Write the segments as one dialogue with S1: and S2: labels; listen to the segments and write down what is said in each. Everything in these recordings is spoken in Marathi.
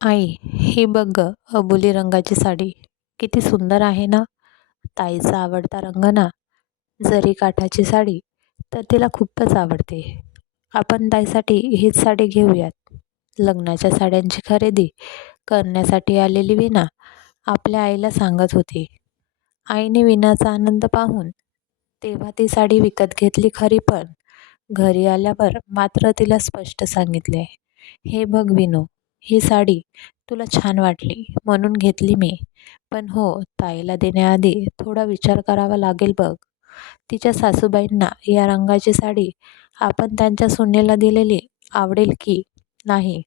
S1: आई ही बघ ग अबोली रंगाची साडी. किती सुंदर आहे ना? ताईचा आवडता रंग ना? जरी काठाची साडी तर तिला खूपच आवडते. आपण ताईसाठी हीच साडी घेऊयात. लग्नाच्या साड्यांची खरेदी करण्यासाठी आलेली विना आपल्या आईला सांगत होती. आईने विनाचा आनंद पाहून तेव्हा ती साडी विकत घेतली खरी पण घरी आल्यावर मात्र तिला स्पष्ट सांगितले हे बघ विनू ही साडी तुला छान वाटली म्हणून घेतली मी. पण हो ताईला देण्याआधी थोडा विचार करावा लागेल बघ. तिच्या सासूबाईंना या रंगाची साडी आपण त्यांच्या सुनेला दिलेली आवडेल की नाही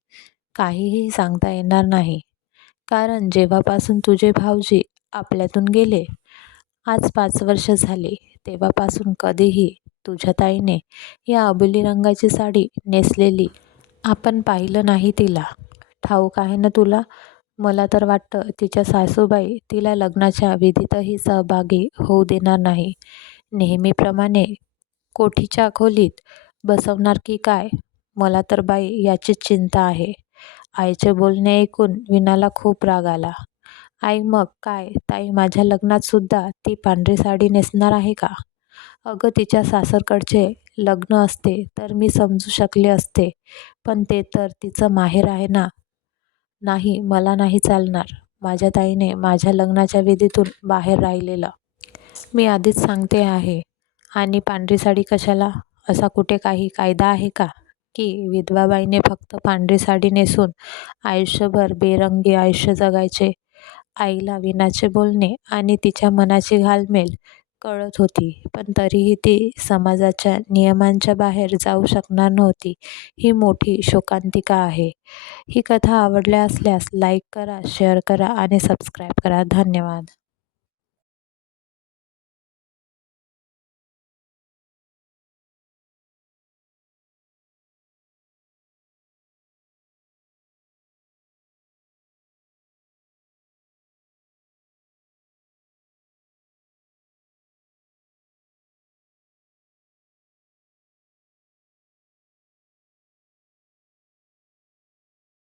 S1: काहीही सांगता येणार नाही. कारण जेव्हापासून तुझे भाऊजी आपल्यातून गेले आज पाच वर्ष झाली तेव्हापासून कधीही तुझ्या ताईने या अबुली रंगाची साडी नेसलेली आपण पाहिलं नाही तिला. ठाऊक आहे ना तुला? मला तर वाटतं तिच्या सासूबाई तिला लग्नाच्या विधीतही सहभागी होऊ देणार नाही. नेहमीप्रमाणे कोठीच्या खोलीत बसवणार की काय? मला तर बाई याचीच चिंता आहे. आईचे बोलणे ऐकून विनाला खूप राग आला. आई मग काय? ताई माझ्या लग्नातसुद्धा ती पांढरी साडी नेसणार आहे का? अगं तिच्या सासरकडचे लग्न असते तर मी समजू शकले असते पण ते तर तिचं माहेर आहे ना. नाही मला नाही चालणार. माझ्या ताईने माझ्या लग्नाच्या विधीतून बाहेर राहिलेलं. मी आधीच सांगते आहे. आणि पांढरी साडी कशाला? असा कुठे काही कायदा आहे का? की विधवाबाईने फक्त पांढरी साडी नेसून आयुष्यभर बेरंगी आयुष्य जगायचे? आईला विनाचे बोलणे आणि तिच्या मनाची घालमेल कळत होती पण तरीही ती समाजाच्या नियमांच्या बाहेर जाऊ शकणार नव्हती. ही मोठी शोकांतिका आहे. ही कथा आवडल्या असल्यास लाईक करा शेअर करा आणि सबस्क्राईब करा. धन्यवाद.